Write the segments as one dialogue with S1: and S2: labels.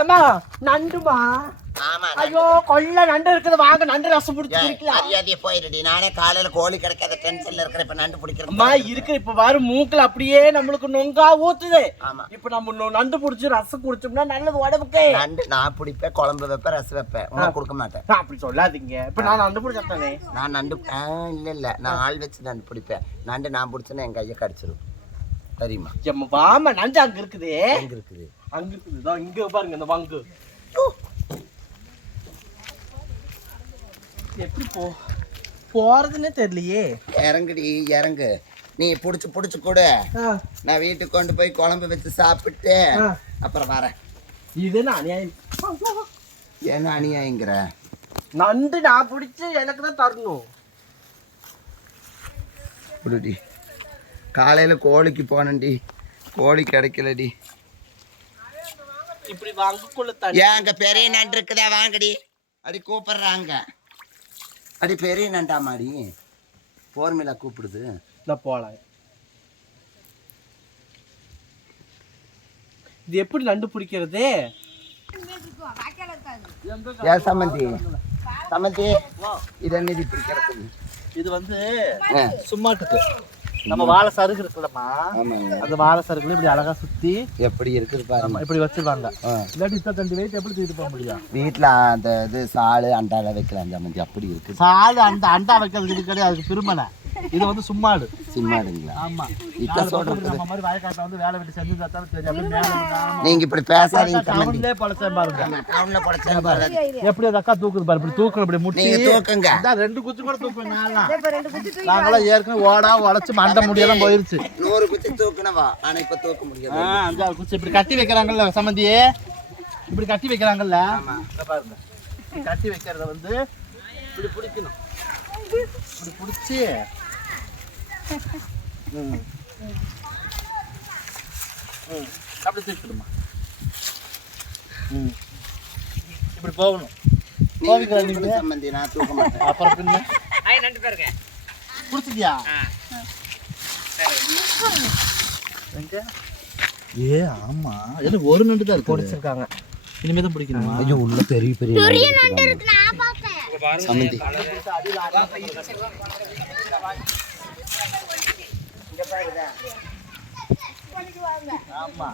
S1: ஏம்மா நண்டுமா
S2: ஆமா
S1: ஐயோ கொள்ள நண்டு இருக்குது. வாங்க நண்டு ரசம் பிடிச்சி இருக்கலாம்
S2: மரியாதையை போயிடுடி. நானே காலையில கோழி கிடைக்காத டென்ஷன்ல இருக்கிற இப்ப நண்டு பிடிக்கிறது
S1: அம்மா இருக்கு. இப்ப பாரு மூக்குல அப்படியே நம்மளுக்கு நொங்கா ஊத்துது.
S2: ஆமா.
S1: இப்ப நம்ம நண்டு புடிச்சு ரசம் குடிச்சோம்னா நல்லது உடம்புக்கு.
S2: நண்டு நான் பிடிப்பேன் குழம்பு வைப்பேன் ரசம் வைப்பேன். உனக்கு கொடுக்க மாட்டேன்.
S1: அப்படி சொல்லாதீங்க. இப்ப நான் நண்டு பிடிச்சானே
S2: நான் நண்டு இல்ல இல்ல. நான் ஆள் வச்சு நண்டு பிடிப்பேன். நண்டு நான் பிடிச்சேன்னா என் கையை கடிச்சிடும் தெரியுமா
S1: எம்ம வாம நண்டு அங்க இருக்குது.
S2: எங்க இருக்குது.
S1: அங்க இருக்குது. இதோ இங்க பாருங்க இந்த வங்கு. எப்படி போ போறதுன்னே தெரியலையே.
S2: இறங்குடி இறங்கு. நீ புடிச்சு புடிச்சு கொடு. நான் வீட்டுக்கு கொண்டு போய் குழம்பு வச்சு சாப்பிட்டு. அப்புறம் வரேன்.
S1: இது என்ன அநியாயம்?
S2: என்ன அநியாயங்கிற?
S1: நண்டு நான் பிடிச்சு எனக்கு தான் தரணும்.
S2: புடுடி. காலையில கோழிக்கு போனேன்டி. கோழி கிடைக்கலடி.
S1: இப்படி வங்குக்குள்ள
S2: அங்க பெரிய நண்டு இருக்குதா? வாங்கடி. அடி கூப்பிடுறாங்க. அடி பெரிய நண்டாமாடி போர்மிலா கூப்பிடுது.
S1: நான் போலாம். இது எப்படி நண்டு பிடிக்கிறது?
S2: ஏன் சம்மந்தி? சம்மந்தி இது என்னது இப்படி கிடக்குது
S1: இது வந்து சும்மாட்டுக்கு நம்ம வாழை சருகு இருக்குல்லம்மா அந்த வாழை சருகுல இப்படி அழகா சுத்தி
S2: எப்படி இருக்குது பாருங்க.
S1: இப்படி வச்சிருவாங்க. இல்லாட்டி ரெண்டு வெயிட் எப்படி தூக்கிட்டு போக முடியும்?
S2: வீட்டில் அந்த இது சாலு அண்டால வைக்கலாம் சம்மந்தி அப்படி இருக்குது.
S1: சாலு அந்த அண்டா வைக்கிறது கிடையாது அதுக்கு திருமண இது வந்து சும்மாடு.
S2: சிம்மாடுங்களா?
S1: ஆமா.
S2: இப்ப சொல்றது.
S1: நம்ம மாதிரி வயக்காட்ட வந்து வேலை விட்டு செஞ்சு பார்த்தாலும் தெரியும்.
S2: நீங்க இப்படி பேசாதீங்க
S1: டவுன்லயே பொழைச்சேன் பாருங்க.
S2: டவுன்ல படைச்சா பாரு.
S1: எப்படி அந்த அக்கா தூக்குது பாரு. இப்படி தூக்கணும் இப்படி முட்டி.
S2: நீங்க தூக்குங்க.
S1: இந்தா ரெண்டு குச்சி கூட நான்லாம். நாங்களாம் ஏற்கனவே ஓடா உடச்சு மண்டை முடியெல்லாம் போயிருச்சு.
S2: நூறு குச்சி தூக்குனவா ஆனா இப்ப தூக்க
S1: ஆ,
S2: முடியாது
S1: அஞ்சாறு குச்சி இப்படி கட்டி வைக்கிறாங்கல்ல சம்மந்தியே இப்படி கட்டி வைக்கிறாங்கல்ல. பாருங்க. கட்டி வைக்கிறத வந்து இப்படி பிடிக்கணும். இப்படி பிடிச்சி. அப்படி தூக்கிடுமா ம். இப்படி போகணும்.
S2: சம்மந்தி நான் தூக்க மாட்டேன்.
S1: அப்புறம் பின்ன? ஏ ஆமா. என்ன ஒரு நண்டு தான் இனிமே தான் பிடிக்கணுமா
S2: ஐயோ உள்ள பெரிய பெரிய நண்டு இருக்கு.
S1: ஆமா.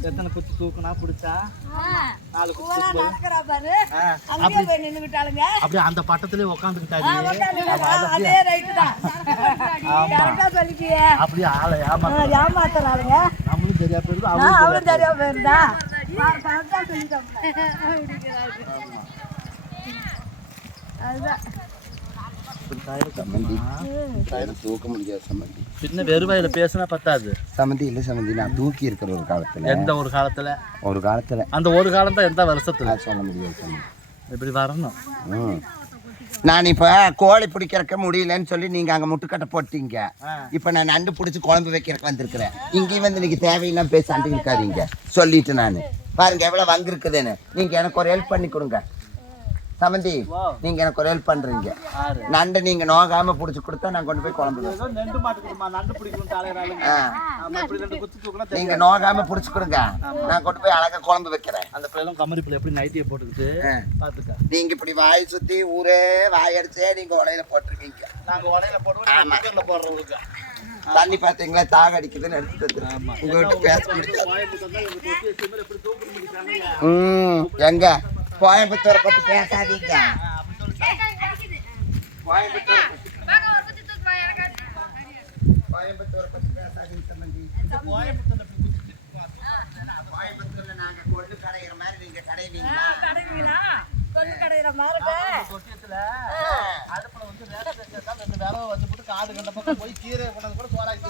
S1: எத்தனை குச்சி தூக்குனா பிடிச்சா? நாலு. ஆ, அப்படியே அந்த பட்டத்திலே உட்காந்துக்கிட்டாரு அப்படியே. ஆளை ஏமா நம்மளும் சரியா போயிருது அவங்களும் சரியா
S2: சம்மந்தி நான் தூக்க
S1: பின்ன வெறுவாயில பேசினா பத்தாது.
S2: சம்மந்தி இல்ல சம்மந்தி நான் தூக்கி இருக்கிற ஒரு காலத்துல.
S1: எந்த ஒரு காலத்துல?
S2: ஒரு காலத்துல.
S1: அந்த ஒரு காலம் தான் எந்த வருஷத்துல?
S2: சொல்ல முடியாது
S1: இப்படி வரணும்.
S2: நான் இப்ப கோழி பிடிக்கிறக்க முடியலன்னு சொல்லி நீங்க அங்க முட்டுக்கட்டை போட்டீங்க. இப்ப நான் நண்டு பிடிச்சி குழம்பு வைக்கிறக்கு வந்திருக்கிறேன். இங்கேயும் வந்து இன்னைக்கு தேவையில்லாம பேச அண்டி இருக்காதீங்க சொல்லிட்டு நான். பாருங்க எவ்வளவு வங்கு இருக்குதுன்னு நீங்க எனக்கு ஒரு ஹெல்ப் பண்ணி கொடுங்க. சமந்தி. நீங்க எனக்கு ஒரு ஹெல்ப் பண்றீங்க. நண்டு நீங்க நோகாம பிடிச்சி கொடுத்தா நான் கொண்டு போய் குழம்பு நீங்க நோகாம பிடிச்சி கொடுங்க. நான் கொண்டு போய் அழகா குழம்பு வைக்கிறேன்.
S1: அந்த பிள்ளைகளும் கமரி பிள்ளை எப்படி நைட்டியை போட்டுக்கிட்டு. பாத்துக்க.
S2: நீங்க இப்படி வாய் சுத்தி ஊரே வாய் அடிச்சே நீங்க உலையில போட்டிருக்கீங்க.
S1: நாங்க உடையில போடுவோம் போடுறவங்களுக்கு
S2: தண்ணி பாத்தீங்களா? தாக அடிக்குதுன்னு எடுத்துட்டு உங்ககிட்ட பேச முடியாது. எங்க? கோயம்புத்தூரை பத்தி பேசாதீங்க. கோயம்புத்தூர் கோயம்புத்தூரை பத்தி பேசாதீங்க சம்பந்தி கோயம்புத்தூர்ல நாங்க கொண்டு கடைகிற மாதிரி நீங்க கடைவீங்களா?
S1: தொட்டியத்துல அடுப்புல வந்து வேலை செஞ்சா ரெண்டு விரவ வச்சு போட்டு காடு கண்ட பக்கம் போய் கீரை கொண்டாந்து கூட சோறாக்கி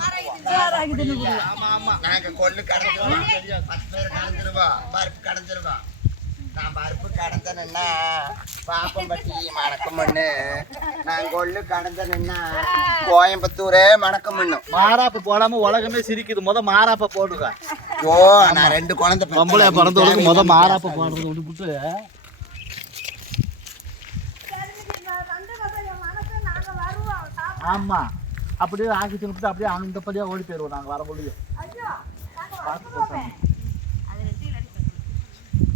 S1: ஆமா ஆமா.
S2: நாங்க கொள்ளு கடைஞ்சிருவோம். பத்து பேர் கடைஞ்சிருவோம். பருப்பு கடைஞ்சிருவோம். நான் பருப்பு கடைஞ்சேன்னா பாப்பம் பட்டி மணக்கம் பண்ணு நான் கொள்ளு கடைஞ்சேன்னா கோயம்புத்தூரே மணக்கம் பண்ணும்
S1: மாறாப்பு போடாம உலகமே சிரிக்குது. முத மாறாப்ப போடுங்க.
S2: ஓ நான் ரெண்டு குழந்தை.
S1: பொம்பளை பிறந்தவளுக்கு முத மாறாப்ப போடுறது விட்டு ஆமா. அப்படியே ஆக்கி தின்னுட்டு அப்படியே அந்த படியா ஓடி போயிடுவோம் நாங்க வரும்பொழுது பார்த்து போ சாமி.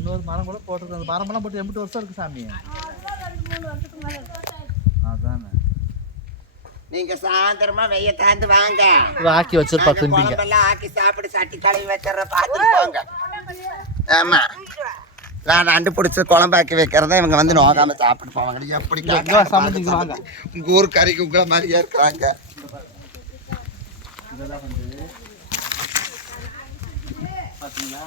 S1: இன்னொரு மரம் கூட போட்டிருக்கோம் அந்த மரமெல்லாம் போட்டு எண்பது வருஷம் இருக்கு சாமி. அதானே.
S2: நீங்க சாயந்தரமா வெய்ய தாந்து வாங்க.
S1: ஆக்கி வச்சிருப்பா திரும்பிங்க
S2: ஆக்கி சாப்பிட்டு சட்டி கழுவி வச்சிடற பார்த்துட்டு போங்க. ஆமா. நான் நண்டு பிடிச்ச குழம்பாக்கி வைக்கிறத இவங்க வந்து நோகாம சாப்பிட்டு போவாங்க. எப்படி. உங்க ஊர் கறிக்கு உங்களை மாதிரியே இருக்கிறாங்க
S1: பாத்தீங்களா?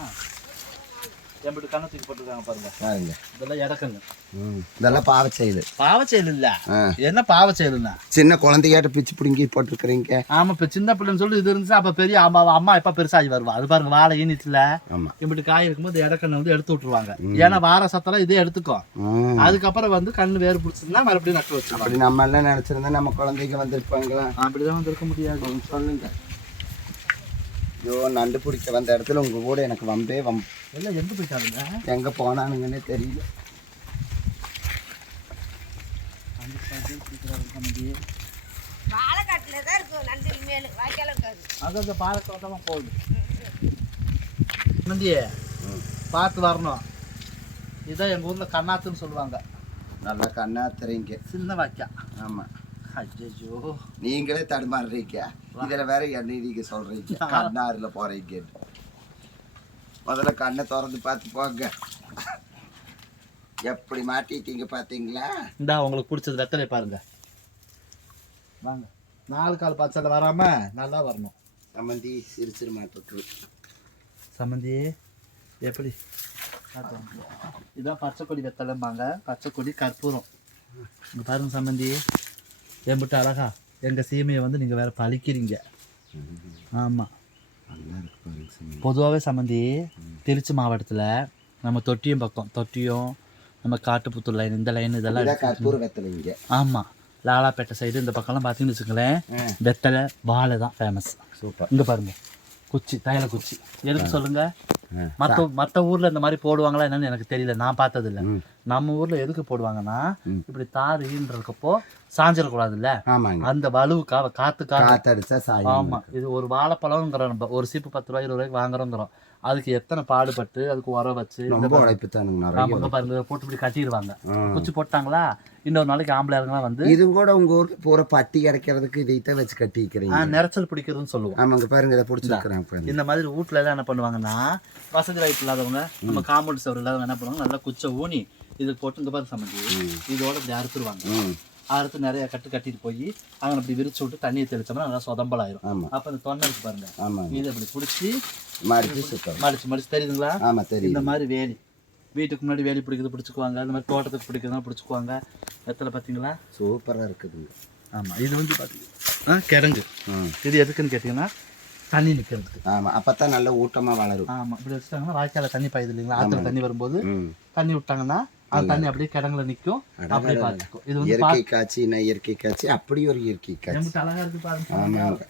S1: எம்பிட்டு கண்ணை தூக்கி போட்டிருக்காங்க பாருங்க.
S2: பாருங்க.
S1: இதெல்லாம்
S2: ம். இதெல்லாம் பாவச்செயல்.
S1: பாவச்செயல் இல்ல
S2: ஆ.
S1: இது என்ன பாவச்செயலுன்னா
S2: சின்ன குழந்தையாட்ட பிச்சு பிடுங்கி போட்டிருக்கிறீங்க.
S1: ஆமா இப்ப சின்ன பிள்ளைன்னு சொல்லி இது இருந்துச்சு அப்ப பெரிய அம்மா அம்மா எப்ப பெருசாகி வருவா. அது பாருங்க வாழை ஈனிச்சுல
S2: ஆமா.
S1: இப்படி காய் இருக்கும்போது இடக்கண்ணை வந்து எடுத்து விட்டுருவாங்க. ஏன்னா வார சத்தெல்லாம் இதே எடுத்துக்கும். அதுக்கப்புறம் வந்து கண்ணு வேறு பிடிச்சிருந்தா மறுபடியும் நட்டு வச்சிருவாங்க.
S2: அப்படி நம்ம எல்லாம் நினைச்சிருந்தா நம்ம குழந்தைங்க வந்திருப்பாங்களா?
S1: அப்படிதான் வந்து இருக்க முடியாது
S2: சொல்லுங்க. ஐயோ நண்டு பிடிக்க வந்த இடத்துல உங்க கூட எனக்கு வம்பே வம்
S1: எல்லாம் எங்க போயிட்டாலுங்க
S2: எங்க போனானுங்கன்னே தெரியல.
S3: பாலக்காட்டுல தான் இருக்கும் நண்டு இனிமேல் வாய்க்கால இருக்காது
S1: அது அந்த பாலத்தோட்டமா போகுது. நந்தியே பார்த்து வரணும். இதான் எங்க ஊர்ல கண்ணாத்துன்னு சொல்லுவாங்க.
S2: நல்லா கண்ணா தெரியுங்க
S1: சின்ன வாக்கியா
S2: ஆமா.
S1: ஐயோ
S2: நீங்களே தடுமாறுறீங்க. இதுல வேற என்ன நீங்க சொல்றீங்க? கண்ணாறுல போறீங்க முதல்ல கண்ணை திறந்து பார்த்து போங்க. எப்படி மாட்டிட்டீங்க பாத்தீங்களா?
S1: இந்தா உங்களுக்கு பிடிச்சது வெத்தலை பாருங்க. வாங்க. நாலு கால் பச்சைல வராம நல்லா வரணும்.
S2: சம்மந்தி சிரிச்சிரு மாட்டிருக்கு.
S1: சம்மந்தி எப்படி? இதான் பச்சைக்கொடி வெத்தலைம்பாங்க. பச்சைக்கொடி கற்பூரம். இங்க பாருங்க சம்மந்தி. எம்பிட்டு அழகா எங்க சீமையை வந்து நீங்க வேற பழிக்கிறீங்க. ஆமா.
S2: நல்லா இருக்கு பாருங்க சம்மந்தி
S1: பொதுவாகவே சம்மந்தி திருச்சி மாவட்டத்தில் நம்ம தொட்டியம் பக்கம் தொட்டியம் நம்ம காட்டுப்புத்தூர் லைன் இந்த லைன் இதெல்லாம் ஆமாம் லாலாப்பேட்டை சைடு இந்த பக்கம்லாம் பார்த்தீங்கன்னு வச்சுக்கோங்களேன் வெத்தலை வாழை தான் ஃபேமஸ்
S2: சூப்பர்.
S1: இங்கே பாருங்க. குச்சி தையல குச்சி எதுக்கு சொல்லுங்க?
S2: ஆ.
S1: மற்ற மற்ற ஊர்ல இந்த மாதிரி போடுவாங்களா என்னன்னு எனக்கு தெரியல. நான் பார்த்தது இல்ல. நம்ம ஊர்ல எதுக்கு போடுவாங்கன்னா. இப்படி தார் ஈன்றதுக்கப்போ சாஞ்சிடக்கூடாதுல்ல அந்த வலுவுக்காக காத்துக்காக.
S2: காத்தடிச்சா சாயம்.
S1: ஆமா. இது ஒரு வாழைப்பழம்ங்கிற நம்ம ஒரு சீப்பு பத்து ரூபாய் இருபது ரூபாய்க்கு வாங்குறோங்கிறோம். அதுக்கு எத்தனை பாடுபட்டு அதுக்கு உரம் வச்சு இந்த
S2: ரொம்ப உழைப்பு தானுங்க நிறைய
S1: ஆமாங்க பாருங்க போட்டு இப்படி கட்டிடுவாங்க. குச்சி போட்டாங்களா? இன்னொரு நாளைக்கு ஆம்பளை இறங்கலாம் வந்து
S2: இது கூட உங்க ஊர்ல பூரா பட்டி கிடைக்கிறதுக்கு இதைத்தான் வச்சு கட்டிக்கிறீங்க.
S1: நெரிச்சல் பிடிக்கிறதுன்னு சொல்லுவோம்.
S2: ஆமாங்க பாருங்க இதை பிடிச்சிருக்கிறேன்
S1: இந்த மாதிரி வீட்ல எல்லாம் என்ன பண்ணுவாங்கன்னா வசதி வாய்ப்பு இல்லாதவங்க நம்ம காம்பவுண்ட் சவர் இல்லாதவங்க என்ன பண்ணுவாங்க நல்லா குச்சை ஊனி இது போட்டு இங்க பாரு சமைச்சு இதோட இப்படி அறுத்துருவாங்க.
S2: ம்
S1: அறுத்து நிறைய கட்டு கட்டிட்டு போய் அவங்க அப்படி விரிச்சு விட்டு தண்ணியை தெளிச்சோம்னா நல்லா சொதம்பலாயிரும்.
S2: ஆமா.
S1: அப்ப இந்த தொண்டை இருக்கு பாருங்க.
S2: ஆமாங்க
S1: இதை இப்படி பிடிச்சி
S2: மடிச்சு சுத்தம்
S1: மடிச்சு மடிச்சு. தெரியுதுங்களா?
S2: ஆமா தெரியும்
S1: இந்த மாதிரி வேலி. வீட்டுக்கு முன்னாடி வேலி பிடிக்கிறது பிடிச்சிக்குவாங்க. இந்த மாதிரி தோட்டத்துக்கு பிடிக்கிறதா பிடிச்சிக்குவாங்க. வெத்தலை பார்த்தீங்களா
S2: சூப்பரா இருக்குதுங்க.
S1: ஆமாம் இது வந்து பார்த்தீங்கன்னா கிழங்கு
S2: ம்
S1: இது எதுக்குன்னு கேட்டிங்கன்னா தண்ணி நிற்கிறதுக்கு
S2: ஆமா. அப்பதான் நல்ல ஊட்டமா வளரும்.
S1: ஆமாம் இப்படி வச்சுட்டாங்கன்னா வாய்க்கால தண்ணி பாயுது இல்லைங்களா? ஆற்றுல தண்ணி வரும்போது தண்ணி விட்டாங்கன்னா தண்ணி அப்படியே கிடங்குல நிற்கும் அப்படியே பார்த்துக்கும் இது வந்து
S2: இயற்கை காட்சி நான் இயற்கை காட்சி? அப்படி ஒரு இயற்கை காட்சி.
S1: அழகா இருக்கு பாருங்க.
S2: ஆமாங்க.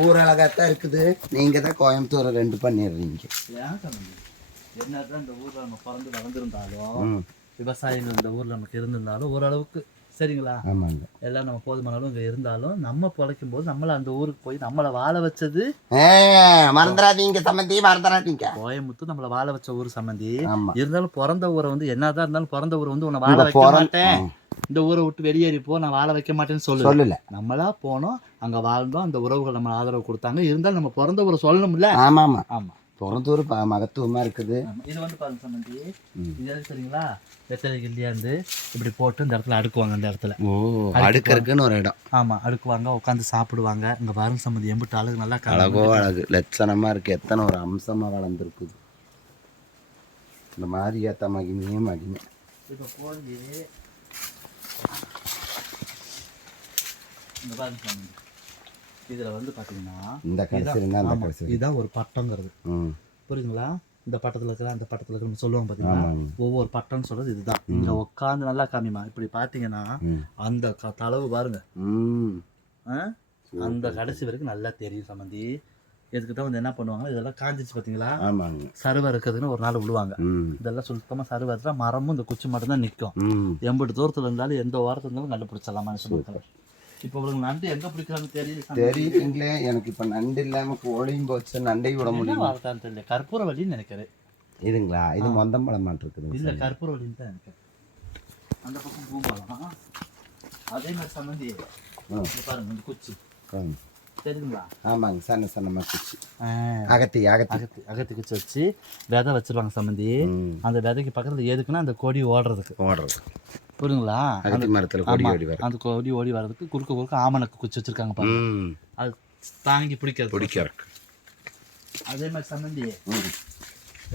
S2: ஊர் அழகாத்தான் இருக்குது. நீங்க தான் கோயம்புத்தூரை ரெண்டு பண்ணிடுறீங்க.
S1: என்னதான் இந்த ஊர்ல நம்ம பிறந்து வளர்ந்துருந்தாலும் விவசாயிகள் இந்த ஊர்ல நமக்கு இருந்திருந்தாலும் ஓரளவுக்கு சரிங்களா?
S2: ஆமாங்க.
S1: எல்லாம் நம்ம போதுமான அளவு இங்கே இருந்தாலும் நம்ம பிழைக்கும் போது நம்மளை அந்த ஊருக்கு போய் நம்மளை வாழ வச்சது
S2: மறந்துடாதீங்க சம்மந்தி மறந்துடாதீங்க.
S1: கோயம்புத்தூர் நம்மளை வாழ வச்ச ஊர் சம்மந்தி இருந்தாலும் பிறந்த ஊரை வந்து என்னதான் இருந்தாலும் பிறந்த ஊரை வந்து உன்னை வாழ வைக்க மாட்டேன். இந்த ஊரை விட்டு வெளியேறி போ நான் வாழ வைக்க மாட்டேன்னு சொல்லு.
S2: சொல்லல.
S1: நம்மளா போனோம் அங்க வாழ்ந்தோம் அந்த உறவுகள் நம்ம ஆதரவு கொடுத்தாங்க. இருந்தாலும் நம்ம பிறந்த ஊரை சொல்லணும்ல?
S2: ஆமா ஆமா
S1: ஆமா.
S2: பிறந்தூர் ப- மகத்துவமா இருக்குது.
S1: இது வந்து பாருங்க சம்மந்தி
S2: ம்.
S1: இது எதுக்கு தெரியுங்களா வெத்தலை கிள்ளியாந்து இப்படி போட்டு இந்த இடத்துல அடுக்குவாங்க இந்த இடத்துல.
S2: ஓ அடுக்கறதுக்குன்னு ஒரு இடம்.
S1: ஆமா அடுக்குவாங்க உட்காந்து சாப்பிடுவாங்க. இங்க பாருங்க சம்மந்தி எம்பிட்டு அழகு நல்லா
S2: அழகோ அழகு. லட்சணமா இருக்கு. எத்தனை ஒரு அம்சமா வளர்ந்துருக்குது. இந்த மாதிரி ஏத்த மகிமையே மகிமை.
S1: இப்போ போய் இந்த பாருங்க சம்மந்தி இதுல வந்து பாத்தீங்கன்னா
S2: இந்த கடைசி
S1: இதுதான் ஒரு பட்டங்கிறது புரியுதுங்களா? இந்த பட்டத்துல இருக்கிற அந்த பட்டத்துல இருக்கிற சொல்லுவாங்க பாத்தீங்களா?
S2: ஆமாங்க.
S1: ஒவ்வொரு பட்டம்னு சொல்றது இதுதான். இங்க உட்காந்து நல்லா காமிமா இப்படி பாத்தீங்கன்னா
S2: ம்.
S1: அந்த தளவு பாருங்க? அந்த கடைசி வரைக்கும் நல்லா தெரியும் சம்மந்தி. இதுக்கிட்ட வந்து என்ன பண்ணுவாங்க? இதெல்லாம் காஞ்சிச்சு பார்த்தீங்களா சருவா இருக்குதுன்னு ஒரு நாள் விடுவாங்க.
S2: ம்.
S1: இதெல்லாம் சுத்தமாக சருவா இருந்தால் மரமும் இந்த குச்சி மட்டும் தான் நிற்கும் எண்பது தூரத்தில் இருந்தாலும் எந்த ஓரத்துல இருந்தாலும் கண்டுபிடிச்சிடலாம் மனுஷன் இப்போ உங்களுக்கு நண்டு எங்கே பிடிக்கிறான்னு தெரியுது
S2: தெரியுதுங்களே எனக்கு இப்ப நண்டு இல்லாம கோழியும் போச்சு நண்டையும் விட முடியும்
S1: வார்த்தான்னு தெரியல. கற்பூர வழின்னு நினைக்கிறேன்.
S2: இதுங்களா? இது மொந்தம்பழம் மாட்டிருக்குதுங்க
S1: இல்லை கற்பூர வழின்னு தான் நினைக்கிறேன். அந்த பக்கம் பூம்பாலம் அதே மாதிரி சம்மந்தி பாருங்க இந்த குச்சி. தெரியுங்களா
S2: ஆமாங்க சன்ன சன்னமா குச்சி. அகத்தி அகத்தி.
S1: அகத்தி அகத்தி குச்சி வச்சு விதை வச்சிருவாங்க சம்மந்தி. அந்த விதைக்கு பக்கத்தில் எதுக்குன்னா அந்த கொடி ஓடுறதுக்கு.
S2: ஓடுறது
S1: புரியுங்களா
S2: அகத்தி மரத்துல கொடி ஓடி வர.
S1: அந்த கொடி ஓடி வர்றதுக்கு குறுக்க குறுக்க ஆமணக்கு குச்சி வச்சிருக்காங்க பாருங்க. அது தாங்கி பிடிக்கிறது
S2: பிடிக்கிறக்கு
S1: அதே மாதிரி சம்மந்தி
S2: ம்.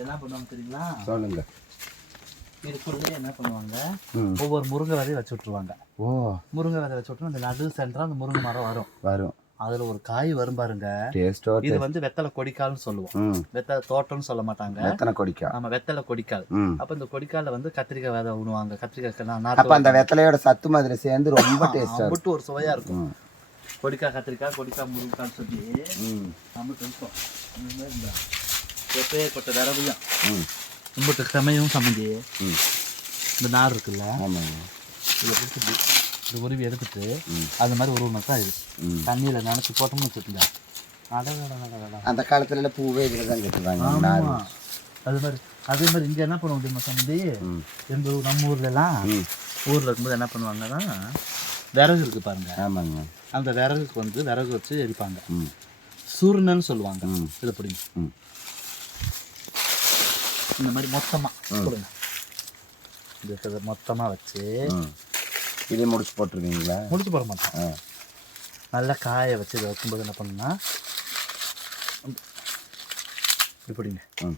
S1: என்ன பண்ணுவாங்க தெரியுங்களா?
S2: சொல்லுங்க.
S1: இதுக்குள்ளே என்ன பண்ணுவாங்க? ஒவ்வொரு முருங்கை விதையை வச்சு விட்ருவாங்க
S2: ஓ.
S1: முருங்கை விதை வச்சு விட்டு அந்த நடு சென்டரா அந்த முருங்கை மரம் வரும்.
S2: வரும்.
S1: அதுல ஒரு காய் வரும் பாருங்க. இது வந்து வெத்தலை கொடிக்கால்னு சொல்லுவோம். வெத்தலை தோட்டம்னு சொல்ல மாட்டாங்க.
S2: எத்தனை கொடிக்கா
S1: ஆமா வெத்தலை கொடிக்கால். அப்ப இந்த கொடிக்கால்ல வந்து கத்திரிக்காய் விதை உண்ணுவாங்க. கத்திரிக்காய்
S2: அப்ப அந்த வெத்தலையோட சத்து மாதிரி சேர்ந்து ரொம்ப டேஸ்டா
S1: அம்புட்டு ஒரு சுவையா இருக்கும். கொடிக்காய் கத்திரிக்காய் கொடிக்காய் முருங்கான்னு சொல்லி
S2: ம்.
S1: நம்ம இருக்கும் எப்பேற்பட்ட விரவையும்
S2: ம்.
S1: கும்பிட்டு செமையும்
S2: ம்.
S1: இந்த நார் இருக்குல்ல.
S2: ஆமாங்க.
S1: இதை பிடிச்சி இப்படி இந்த உருவி எடுத்துட்டு. அது மாதிரி உருவம் தான் இது தண்ணியில நினைச்சு போட்டோம்னு அடடடடடடட.
S2: அந்த காலத்துல பூவே இதில் தான் கட்டுவாங்க
S1: அது மாதிரி அதே மாதிரி இங்க என்ன பண்ணுவோம் தெரியுமா
S2: ம்.
S1: எங்க ஊர் நம்ம ஊர்ல எல்லாம்
S2: ம்.
S1: ஊர்ல இருக்கும்போது என்ன பண்ணுவாங்கன்னா விறகு இருக்கு பாருங்க.
S2: ஆமாங்க.
S1: அந்த விறகுக்கு வந்து விறகு வச்சு எரிப்பாங்க. சுருணன்னு சொல்லுவாங்க. இதை பிடிங்க. இந்த மாதிரி மொத்தமா கொடுங்க. இது இருக்கிறத மொத்தமா வச்சு
S2: இதே முடிச்சு போட்டிருக்கீங்களா?
S1: முடிச்சு போட மாட்டோம். நல்லா காய வச்சு இதை வைக்கும்போது என்ன பண்ணுன்னா இப்படி பிடிங்க.
S2: ம்.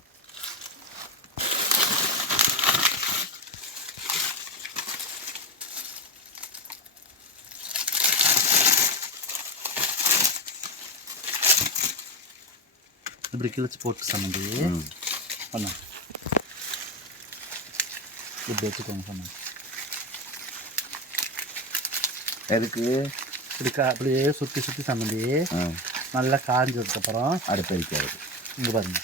S1: இப்படி கிழிச்சு போட்டு சம்மந்தி பண்ண. இப்படி வச்சுக்கோங்க சம்மந்தி
S2: எதுக்கு
S1: இப்படி கா அப்படியே சுற்றி சுற்றி சம்மந்தி நல்லா காஞ்சதுக்கப்புறம்
S2: அடுப்பு வைக்கிறது.
S1: இங்கே பாருங்க.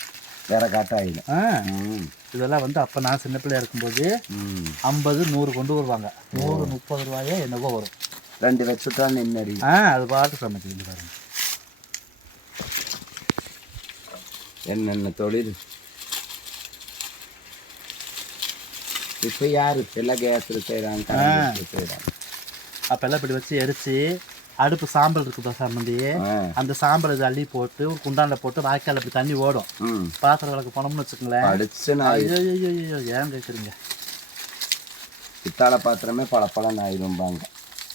S2: வேற காட்டாயிடும்
S1: இதெல்லாம் வந்து அப்போ நான் சின்ன பிள்ளையா இருக்கும்போது ஐம்பது நூறு கொண்டு வருவாங்க. நூறு முப்பது ரூபாயோ என்னவோ வரும்.
S2: ரெண்டு வச்சுட்டா நின்னடி
S1: ஆ அது பாட்டு சமைச்சு இங்க பாருங்க.
S2: என்னென்ன தொழில்? இப்போ யாரு? எல்லாம் கேஸில் செய்கிறாங்க செய்கிறாங்க
S1: அப்போல்லாம் இப்படி வச்சு எரிச்சு அடுப்பு சாம்பல் இருக்குதா சம்மந்தி அந்த சாம்பலை இது அள்ளி போட்டு ஒரு குண்டானில் போட்டு வாய்க்கால் அப்படி தண்ணி ஓடும். பாத்திரம் விளக்கு போனோம்னு வச்சுக்கோங்களேன். ஏன் கேட்குறீங்க
S2: பித்தாளை பாத்திரமே பல பழம் ஆயிரும்பாங்க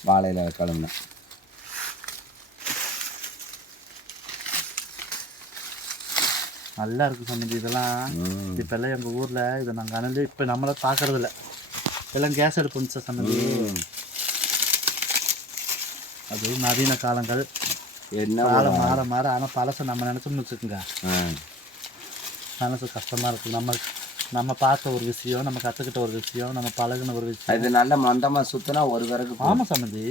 S2: வாழையில கழுவுனா.
S1: நல்லா இருக்கு சம்மந்தி இதெல்லாம். இப்போல்லாம் எங்கள் ஊரில் இதை நாங்கள் அனந்து இப்போ நம்மள பார்க்கறது இல்ல எல்லாம் கேஸ் அடுப்பு இருந்துச்சு சம்மந்தி. அது நவீன காலங்கள்.
S2: என்ன
S1: காலம் மாற மாற ஆனால் பழசை நம்ம நினச்சோம்னு வச்சுக்கோங்க. மனசு கஷ்டமாக இருக்குது நம்ம நம்ம பார்த்த ஒரு விஷயம் நம்ம கற்றுக்கிட்ட ஒரு விஷயம் நம்ம பழகுன ஒரு விஷயம்.
S2: அது நல்ல மந்தமா சுத்தினா ஒரு போதும்.
S1: ஆமாம் சம்மந்தி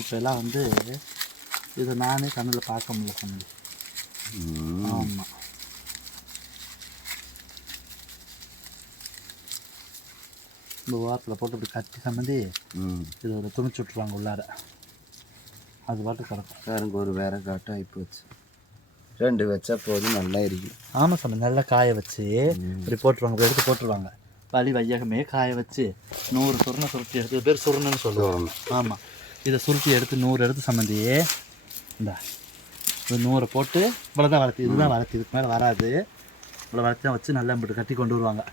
S1: இப்போ எல்லாம் வந்து இதை நானே கண்ணில் பார்க்க முடியல சம்மந்தி. ஆமாம் இந்த ஓரத்தில் போட்டு இப்படி கட்டி சம்மந்தி இது ஒரு துணிச்சு விட்ருவாங்க உள்ளார. அது பாட்டு கிடக்கும்.
S2: பாருங்க ஒரு விறகு ஆட்டம் ஆகிப்போச்சு ரெண்டு வச்சா போதும் நல்லா எரியும்
S1: ஆமாம் சாமி நல்லா காய வச்சு இப்படி போட்டுருவாங்க எடுத்து போட்டுருவாங்க. வலி வையகமே காய வச்சு நூறு சுருணை சுருட்டி எடுத்து பேர் சுருணைன்னு சொல்லுவோம். ஆமாம் இதை சுருட்டி எடுத்து நூறு எடுத்து சம்மந்தி இந்த. நூறை போட்டு இவ்வளோதான் வளர்த்தி இதுதான் வளர்த்தி இதுக்கு மேலே வராது. இவ்வளோ வளர்த்தி தான் வச்சு நல்லா இப்படி கட்டி கொண்டு வருவாங்க.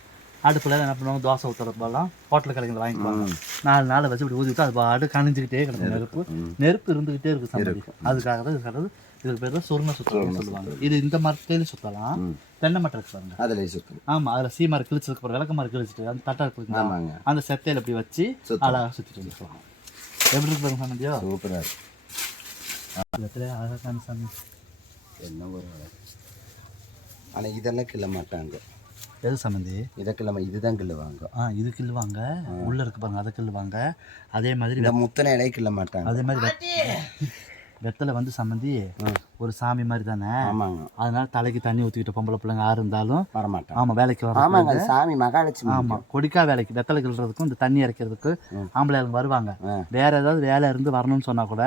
S1: அடுப்பில் என்ன பண்ணுவாங்க? தோசை ஊற்றுறப்பெல்லாம் ஹோட்டல் கடைகளில் வாங்கிக்குவாங்க. நாலு நாள் வச்சு இப்படி ஊற்றி விட்டு அது பாடு கணிஞ்சிக்கிட்டே கிடக்கும். நெருப்பு நெருப்பு இருந்துக்கிட்டே இருக்கு சம்மந்தி அதுக்காக தான் இது சொல்கிறது இதுக்கு பேர் தான் சுருணை சுத்தம்னு சொல்லுவாங்க. இது இந்த மரத்தையும் சுற்றலாம். தென்னை மட்டை இருக்கு பாருங்க.
S2: அதில் சுத்தம்
S1: ஆமாம் அதில் சீமார் கிழிச்சதுக்கு அப்புறம் விளக்க மரம் கிழிச்சிட்டு அந்த தட்டை
S2: ஆமாங்க.
S1: அந்த செத்தையில் இப்படி வச்சு
S2: சுத்தம்.
S1: அழகாக சுற்றிட்டு வந்துருக்கலாம் எப்படி இருக்கு பாருங்க சம்மந்தியோ
S2: சூப்பராக இருக்கு.
S1: அழகான சாமி
S2: என்ன ஒரு ஆனால் இதெல்லாம் கிள்ள மாட்டாங்க
S1: எது சம்மந்தி
S2: இதை கிளம்ப இதுதான் கிள்ளுவாங்க
S1: ஆ இது கிள்ளுவாங்க உள்ளே இருக்கு பாருங்க அதை கிள்ளுவாங்க அதே மாதிரி
S2: இந்த முத்தனை இலை கிள்ள மாட்டாங்க
S1: அதே மாதிரி வெத்தலை வந்து சம்மந்தி ஒரு சாமி மாதிரி தானே?
S2: ஆமாங்க.
S1: அதனால தலைக்கு தண்ணி ஊற்றிக்கிட்டு பொம்பளை பிள்ளைங்க ஆறு இருந்தாலும்
S2: வரமாட்டாங்க.
S1: ஆமாம் வேலைக்கு வர
S2: ஆமாங்க சாமி மகாலட்சுமி
S1: ஆமாம் கொடிக்கா வேலைக்கு வெத்தலை கிள்றதுக்கும் இந்த தண்ணி இறைக்கிறதுக்கு ஆம்பளை ஆளுங்க வருவாங்க. வேற ஏதாவது வேலை இருந்து வரணும்னு சொன்னா கூட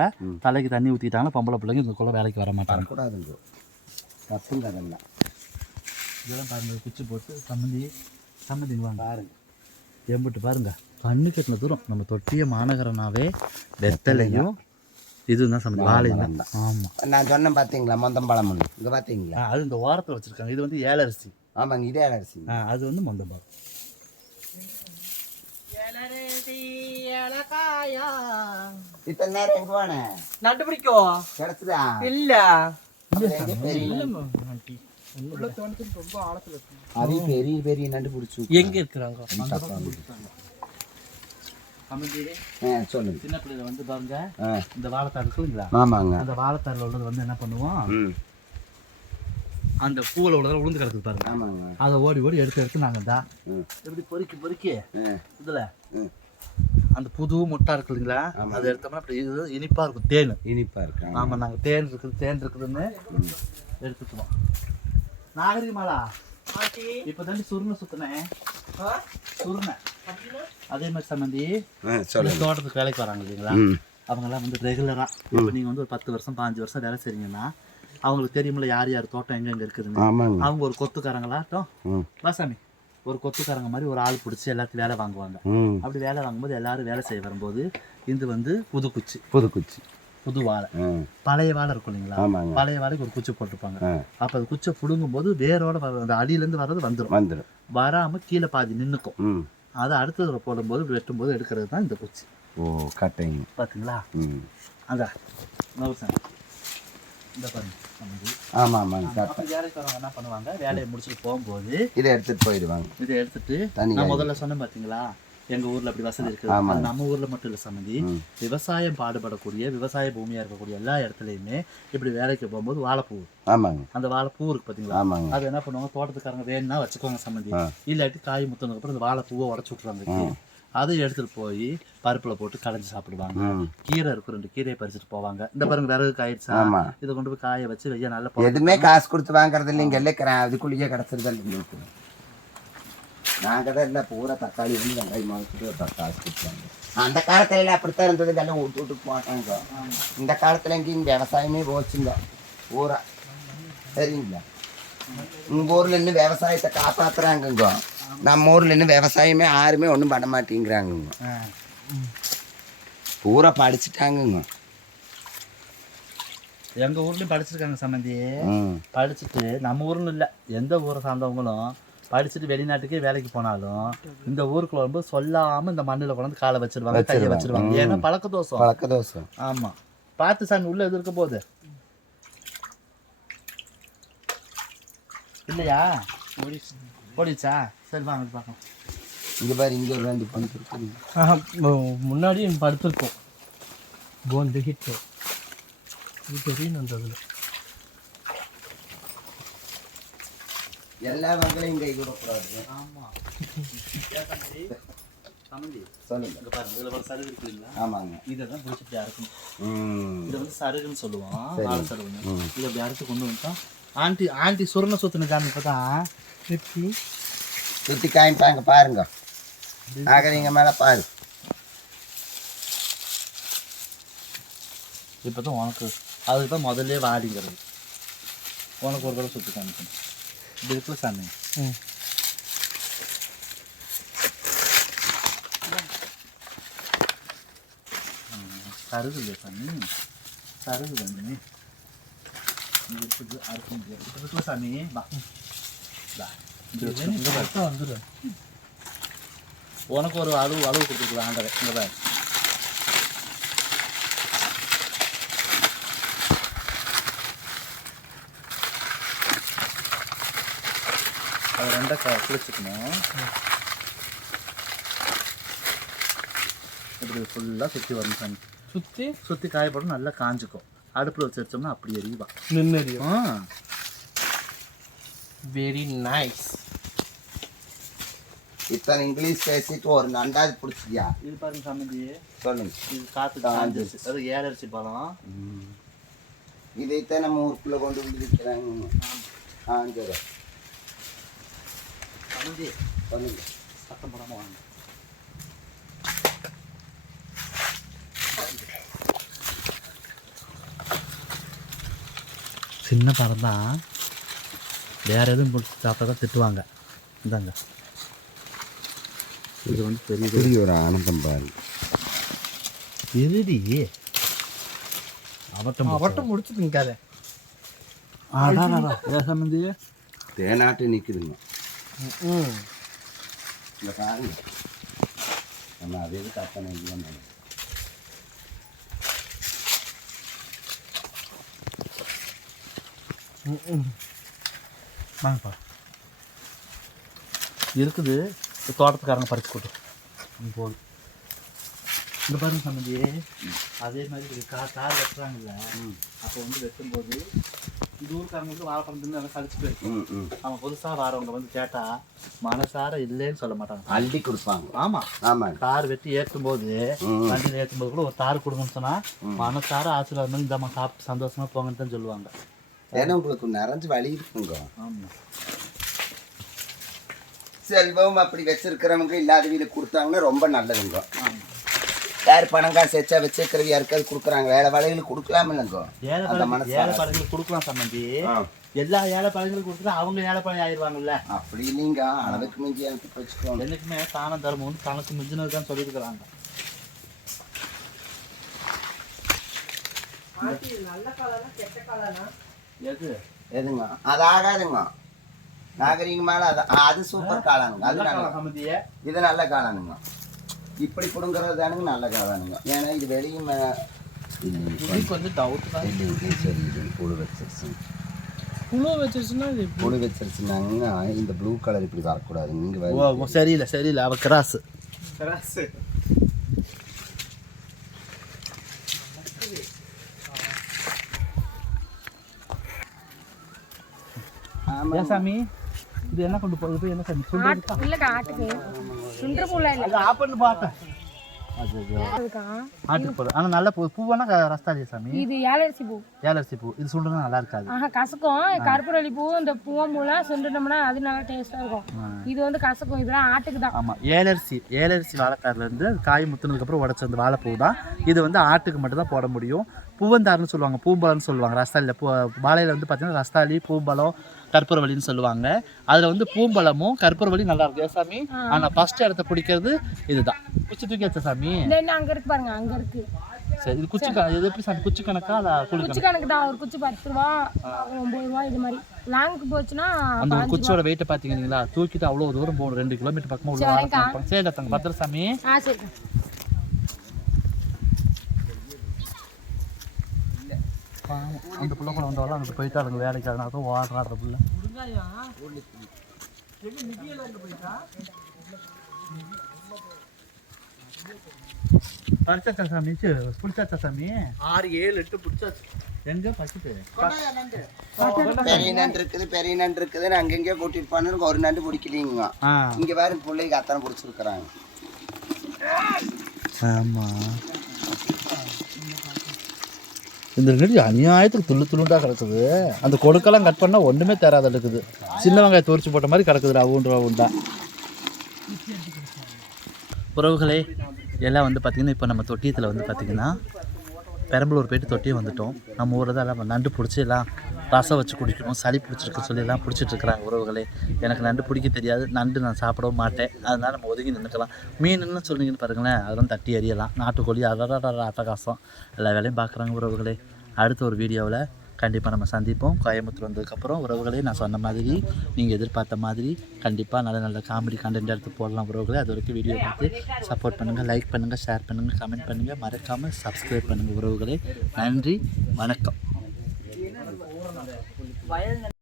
S1: தலைக்கு தண்ணி ஊற்றிட்டாங்கன்னா பொம்பளை பிள்ளைங்க இந்த கூட வேலைக்கு வர மாட்டாங்க
S2: வரக்கூடாதுங்க. தப்புங்க அதெல்லாம்.
S1: இதெல்லாம் பாருங்க குச்சி போட்டு சம்மந்தி சம்மந்திங்க வாங்க.
S2: பாருங்க.
S1: எம்பிட்டு பாருங்க. கண்ணு கட்டின தூரம் நம்ம தொட்டிய மாநகரனாவே வெத்தலையும் இதுதான் வாழையும் தான். ஆமாம்
S2: நான் சொன்னேன் பார்த்தீங்களா மொந்தம்பழம் ஒன்று இங்கே பார்த்தீங்களா
S1: அது இந்த ஓரத்தில் வச்சுருக்காங்க. இது வந்து ஏலரிசி.
S2: ஆமாங்க இதே அரிசி
S1: ஆ, அது வந்து மொந்தம்பாகம்
S2: இத்தனை நேரம் எங்க போனேன்
S4: நட்டுபிடிக்கோ
S2: கிடைச்சதா?
S4: இல்ல.
S2: அது பெரிய பெரிய. நண்டு பிடிச்சி
S4: எங்க இருக்கிறாங்க?
S2: சொல்லுங்க.
S1: சின்ன பிள்ளைல வந்து பாருங்க. இந்த வாழைத்தார் இருக்குங்களா
S2: ஆமாங்க.
S1: அந்த வாழைத்தாரில் உள்ளது வந்து என்ன பண்ணுவோம்? அந்த பூவில் உள்ளதில் உளுந்து கிடக்குது பாருங்க.
S2: ஆமாங்க.
S1: அதை ஓடி ஓடி எடுத்து எடுத்து நாங்கள் தான்
S2: ம்.
S1: எப்படி பொறுக்கி பொறுக்கி? இதில். அந்த புது முட்டா இருக்கு இல்லைங்களா? அதை எடுத்தோம்னா அப்படி இனிப்பாக இருக்கும். தேன்.
S2: இனிப்பா இருக்காங்க
S1: ஆமாம் நாங்கள் தேன் இருக்குது தேன் இருக்குதுன்னு எடுத்துக்குவோம். நாகரிகமாலா? இப்போ தாண்டி சுருணை சுற்றினேன் சுருணை. அதே மாதிரி சம்மந்தி தோட்டத்துக்கு வேலைக்கு வராங்க இல்லைங்களா? அவங்கெல்லாம் வந்து ரெகுலராக இப்போ நீங்கள் வந்து ஒரு பத்து வருஷம் பாஞ்சு வருஷம் வேலை செய்றீங்கன்னா அவங்களுக்கு தெரியுமில்ல யார் யார் தோட்டம் எங்கெங்கே இருக்குதுன்னு.
S2: ஆமாங்க.
S1: அவங்க ஒரு கொத்துக்காரங்களாட்டும் வாசாமி ஒரு கொத்துக்காரங்க மாதிரி ஒரு ஆள் பிடிச்சி எல்லாத்தையும் வேலை வாங்குவாங்க. அப்படி வேலை வாங்கும்போது எல்லாரும் வேலை செய்ய வரும்போது இது வந்து புது குச்சி
S2: புதுக்குச்சி.
S1: புது வாழை. பழைய வாழை இருக்கும் இல்லைங்களா? பழைய வாழைக்கு ஒரு குச்சி போட்டிருப்பாங்க. அப்போ அது குச்சை பிடுங்கும்போது வேரோட வர- அந்த அடியிலேருந்து வர்றது வந்துடும்
S2: வந்துடும்
S1: வராமல் கீழே பாதி நின்றுக்கும் அதை அடுத்தது போடும்போது இப்படி வெட்டும்போது எடுக்கிறது தான் இந்த குச்சி.
S2: ஓ கட்டைங்க.
S1: பார்த்தீங்களா அந்த இந்த பாருங்க.
S2: ஆமாம்
S1: வேலைக்கு வரவங்க என்ன பண்ணுவாங்க? வேலையை முடிச்சுட்டு போகும்போது
S2: இதை எடுத்துட்டு போயிடுவாங்க.
S1: இதை எடுத்துட்டு நான் முதல்ல சொன்னேன் பார்த்தீங்களா எங்க ஊர்ல அப்படி வசதி இருக்குது. நம்ம ஊர்ல மட்டும் இல்ல சம்மந்தி. விவசாயம் பாடுபடக்கூடிய விவசாய பூமியா இருக்கக்கூடிய எல்லா இடத்துலயுமே இப்படி வேலைக்கு போகும்போது வாழைப்பூ
S2: ஆமாங்க.
S1: அந்த வாழைப்பூ இருக்கு பாத்தீங்களா?
S2: ஆமாங்க.
S1: அது என்ன பண்ணுவாங்க? தோட்டத்துக்காரங்க வேணும்னா வச்சுக்கோங்க சம்மந்தி. இல்லாட்டி காய் முத்தினதுக்கு அப்புறம் இந்த வாழைப்பூவை உடச்சு விட்டுருவாங்க கீழே. அதை எடுத்துட்டு போய் பருப்புல போட்டு கடைஞ்சி சாப்பிடுவாங்க. கீரை இருக்கும் ரெண்டு கீரையை பறிச்சுட்டு போவாங்க. இந்த பாருங்க விறகு காயிடுச்சா. இதை கொண்டு போய் காய வச்சு வெய்ய நல்லா
S2: எதுவுமே காசு கொடுத்து வாங்குறது இல்லைங்க எல்லாம் அதுக்குள்ளேயே கிடச்சிருது இல்லைங்க? நாங்கள் தான் இல்லை பூரா தக்காளி வந்து வெங்காயம் பத்து காசு கொடுத்தாங்க அந்த காலத்துல எல்லாம் அப்படித்தான் இருந்தது இதெல்லாம் விட்டு விட்டு போட்டாங்க இந்த காலத்துல எங்கேயும் விவசாயமே போச்சுங்க பூரா சரிங்களா உங்கள் ஊரில் இன்னும் விவசாயத்தை காப்பாற்றுறாங்கங்க நம்ம ஊரில் இன்னும் விவசாயமே யாருமே ஒன்றும் பண்ண மாட்டேங்கிறாங்கங்க. பூரா படிச்சுட்டாங்கங்க
S1: எங்க ஊர்லயும் படிச்சிருக்காங்க சம்மந்தி படிச்சுட்டு நம்ம ஊர்னு இல்லை எந்த ஊரை சார்ந்தவங்களும் படிச்சுட்டு வெளிநாட்டுக்கே வேலைக்கு போனாலும் இந்த ஊருக்குள்ள வரும்போது சொல்லாம இந்த மண்ணில் கொண்டாந்து காலை வச்சிருவாங்க கையை
S2: வச்சிருவாங்க.
S1: ஏன்னா பழக்க தோசம்
S2: பழக்க தோசை
S1: ஆமா. பார்த்து சாமி உள்ள எது இருக்க போகுது இல்லையா ஓடிச்சா சரி வாங்க பார்க்கலாம்.
S2: இங்கே பாரு இங்கே ஒரு ரெண்டு பங்கு இருக்குது
S4: முன்னாடி படுத்திருக்கோம். போன் ஹிட் இது தெரியும் அந்த அதில்
S2: எல்லா மக்களையும் கை கொடுக்கூடாது ஆமாங்க
S1: இதை தான் பிடிச்சி இப்படி அறுக்கணும். இதை வந்து சருகுன்னு சொல்லுவோம்.
S2: சரி.
S1: வாழை சருகுன்னு
S2: ம்.
S1: இதை அப்படி அறுத்து கொண்டு வந்துட்டோம் ஆண்டி ஆண்டி சுருண சுத்தின காமி இப்போ தான்
S2: சுற்றி காமிப்பாங்க பாருங்க நாகரிங்க மேலே பாரு.
S1: இப்போ தான் உனக்கு அதுக்கு தான் முதல்ல வாடிங்கிறது. உனக்கு ஒரு தடவை சுற்றி காமிக்கணும். இருக்குது அறுக்க முடியாது இப்படி இருக்குல்ல சாமி வா வா இப்படி வச்சுக்கோ. இங்க பாரு.
S4: வந்துடும்
S1: உனக்கு ஒரு அளவு அளவு கொடுத்துருக்குது ஆண்டவன் இங்கே அதை ரெண்டா க பிடிச்சிக்கணும் இப்படி ஃபுல்லாக சுற்றி வரணும் சாமி
S4: சுற்றி
S1: சுற்றி காயப்படும் நல்லா காஞ்சிக்கும். அடுப்பில் வச்சு வச்சோம்னா அப்படி எரியுவா ஆ.
S4: வெரி நைஸ்
S2: இத்தனை இங்கிலீஷ் பேசிட்டு ஒரு நண்டாவது பிடிச்சிக்கியா
S1: இது பாருங்க சம்மந்தி
S2: சொல்லுங்க.
S1: இது காற்று காஞ்சிருச்சு அது ஏலரிசி பழம்.
S2: இதைத்தான் நம்ம ஊருக்குள்ள கொண்டு வந்து விற்கிறாங்க ஆ சரி.
S1: சம்மந்தி
S2: சொல்லுங்க
S1: சத்தம் போடாமல் வாங்க. சின்ன பழம் தான். வேற எதுவும் பிடிச்சி சாப்பிட்டா தான் திட்டுவாங்க. இந்தாங்க. இது வந்து பெரிய
S2: பெரிய ஒரு ஆனந்தம் பாரு.
S1: இருடி அவட்டம்
S4: அவட்டம் முடிச்சு திங்காத
S1: ஏ சம்மந்தி
S2: தேனாட்டு நிற்குதுங்க இந்த பாருங்க நம்ம அதே கற்பனை இல்லைன்னு
S1: வாங்கப்பா இருக்குது தோட்டத்துக்காரங்க பறிச்சு கொடு ம், போதும் இந்த பாருங்க சம்மந்தி அதே மாதிரி கா கார் வெட்டுறாங்கல்ல அப்போ வந்து வெட்டும்போது இந்த ஊருக்காரங்களுக்கு வாழைப்பழம் தின்னு நல்லா கழிச்சு போயிருக்கு
S2: ம் ம்.
S1: அவன் புதுசாக வரவங்க வந்து கேட்டா மனசார இல்லைன்னு சொல்ல மாட்டாங்க.
S2: அள்ளி கொடுப்பாங்க.
S1: ஆமாம்
S2: ஆமாங்க
S1: கார் வெட்டி ஏற்றும் போது. வண்டியில் ஏற்றும் போது கூட ஒரு தார் கொடுங்கன்னு சொன்னா மனசார ஆசீர்வாதம் பண்ணி இந்தாம்மா சாப்பிட்டு சந்தோஷமா போங்கன்னு தான் சொல்லுவாங்க.
S2: ஏன்னா உங்களுக்கு நிறைஞ்சு வழி இருக்குங்க.
S1: ஆமாம்
S2: செல்வம் அப்படி வச்சிருக்கிறவங்க இல்லாத வீடு கொடுத்தாங்கன்னா ரொம்ப நல்லதுங்க.
S1: ஆமாம்
S2: யார் பணம் காசு வச்சா வச்சிருக்கிறவங்க யாருக்காவது கொடுக்குறாங்க. வேலை வேலைகளுக்கு கொடுக்கலாம் இல்லைங்க
S1: ஏழை
S2: அந்த மனசு
S1: ஏழை பழங்களுக்கு கொடுக்கலாம் சம்மந்தி எல்லா ஏழை பழங்களுக்கும் கொடுத்துட்டா அவங்க ஏழை பழம் ஆயிடுவாங்கல்ல.
S2: அப்படி இல்லைங்க. அளவுக்கு மிஞ்சி எனக்கு வச்சுக்கோங்க
S1: என்னைக்குமே தானம் தர்மம் தனக்கு மிஞ்சினது தான் சொல்லியிருக்கிறாங்க. எது?
S2: எதுங்க? அது ஆகாதுங்க. நாகரிகம் மேல அது அது சூப்பர் காளானுங்க. அது நல்ல
S1: சம்மந்தியே
S2: இது நல்ல காளானுங்க. இப்படி பிடுங்குறது தானுங்க நல்ல காளானுங்க ஏன்னா இது வெளியும்
S1: வந்து டவுட் தான்.
S2: சரி இது புழு வச்சிருச்சு
S4: புழு வச்சிருச்சுன்னா இது
S2: புழு வச்சிருச்சுனாங்க இந்த ப்ளூ கலர் இப்படி வரக்கூடாது நீங்க
S1: ஓ ஓ, சரியில்லை சரியில்லை. அவ கிராஸ் ஏன் சாமி? இது என்ன கொண்டு போகுது என்ன சாமி?
S3: இல்லக்கா ஆட்டுக்கு. சுண்டர் பூல
S1: அது ஆப் பண்ணி பார்த்தேன். ஆனால் நல்ல பூ பூவானா க- ரஸ்தாலியா சாமி.
S3: இது ஏலரிசி பூ.
S1: ஏலரிசி பூ. இது சொல்றது நல்லா இருக்காது.
S3: ஆஹா கசக்கும். கருப்பூரளி பூ இந்த பூவம் பூலாம் சுண்டுனோம்னா அது நல்லா டேஸ்டா இருக்கும். இது வந்து கசக்கும். இதெல்லாம் ஆட்டுக்கு தான்.
S1: ஆமாம் ஏலரிசி. ஏலரிசி வாழைத்தார்லேருந்து அது காய் முத்துனதுக்கப்புறம் உடச்ச அந்த வாழைப்பூ தான். இது வந்து ஆட்டுக்கு மட்டும் தான் போட முடியும். பூவந்தாருன்னு சொல்லுவாங்க. பூம்பழம்னு சொல்லுவாங்க. ரஸ்தாலியில் பூ வாழையில் வந்து பார்த்தீங்கன்னா ரஸ்தாலி பூம்பழம் கற்பூரவள்ளின்னு சொல்லுவாங்க. அதில் வந்து பூம்பழமும் கற்பூரவள்ளி நல்லா இருக்கும் சாமி? ஆனால் ஃபர்ஸ்ட் இடத்த பிடிக்கிறது இதுதான். குச்சி தூக்கி வச்ச சாமி?
S3: அங்க இருக்கு பாருங்க அங்க இருக்கு.
S1: சரி இது குச்சி இது எப்படி சாமி? குச்சி கணக்கா இல்லை குழி
S3: குச்சி கணக்கு? தான். ஒரு குச்சி பத்து ரூபா ஒன்பது ரூபா இது மாதிரி. லாங்குக்கு போச்சுன்னா
S1: அந்த ஒரு குச்சியோட வெயிட்டை பார்த்தீங்கன்னா தூக்கிட்டு அவ்வளோ தூரம் போகணும். ரெண்டு கிலோமீட்டர் பக்கமாக உள்ள சரி தங்க பத்திரசாமி.
S3: ஆ சரி.
S1: பாவம். அந்த புள்ள கூட வந்தாலும் அங்கே போயிட்டு அதுங்க வேலைக்கு அதனால தான் ஓடுறாடுற புள்ள. பறிச்சாச்சா சாமி? சி, பிடிச்சாச்சா சாமி?
S4: ஆறு ஏழு எட்டு பிடிச்சாச்சு.
S1: எங்க
S2: பெரிய நண்டு இருக்குது பெரிய நண்டு இருக்குதுன்னு அங்கங்கேயோ கூட்டிட்டு போனாலும் ஒரு நண்டு பிடிக்கலீங்க
S1: ஆ.
S2: இங்க வேற பிள்ளைக்கு அத்தனை பிடிச்சிருக்கிறாங்க.
S1: ஆமா. இந்த நெடி அநியாயத்துக்கு துள்ளு துள்ளுண்டா கிடக்குது. அந்த கொடுக்கெல்லாம் கட் பண்ணால் ஒன்றுமே தராத இருக்குது சின்ன வெங்காயம் துரிச்சு போட்ட மாதிரி கிடக்குது அவுன்ற அவுண்டா உறவுகளே எல்லாம் வந்து பார்த்திங்கன்னா இப்போ நம்ம தொட்டியத்தில் வந்து பார்த்திங்கன்னா பெரம்பலூர் போயிட்டு தொட்டியம் வந்துட்டோம் நம்ம ஊரில் தான் எல்லாம் நண்டு பிடிச்சி எல்லாம் ரசம் வச்சு குடிக்கணும் சளி பிடிச்சிருக்கு சொல்லி எல்லாம் பிடிச்சிட்டு இருக்கிறாங்க உறவுகளே எனக்கு நண்டு பிடிக்க தெரியாது நண்டு நான் சாப்பிடவும் மாட்டேன் அதனால் நம்ம ஒதுங்கி நின்றுக்கலாம் மீனுன்னு சொன்னீங்கன்னு பாருங்களேன் அதெல்லாம் தட்டி எறியலாம் நாட்டுக்கோழி அதோட அட்டகாசம் எல்லா வேலையும் பார்க்குறாங்க உறவுகளே அடுத்த ஒரு வீடியோவில் கண்டிப்பாக நம்ம சந்திப்போம். கோயம்புத்தூர் வந்ததுக்கப்புறம் உறவுகளே நான் சொன்ன மாதிரி நீங்கள் எதிர்பார்த்த மாதிரி கண்டிப்பாக நல்ல நல்ல காமெடி கண்டென்ட் எடுத்து போடலாம் உறவுகளே. அது வரைக்கும் வீடியோ பார்த்து சப்போர்ட் பண்ணுங்கள் லைக் பண்ணுங்கள் ஷேர் பண்ணுங்கள் கமெண்ட் பண்ணுங்கள் மறக்காமல் சப்ஸ்கிரைப் பண்ணுங்கள் உறவுகளே. நன்றி வணக்கம்.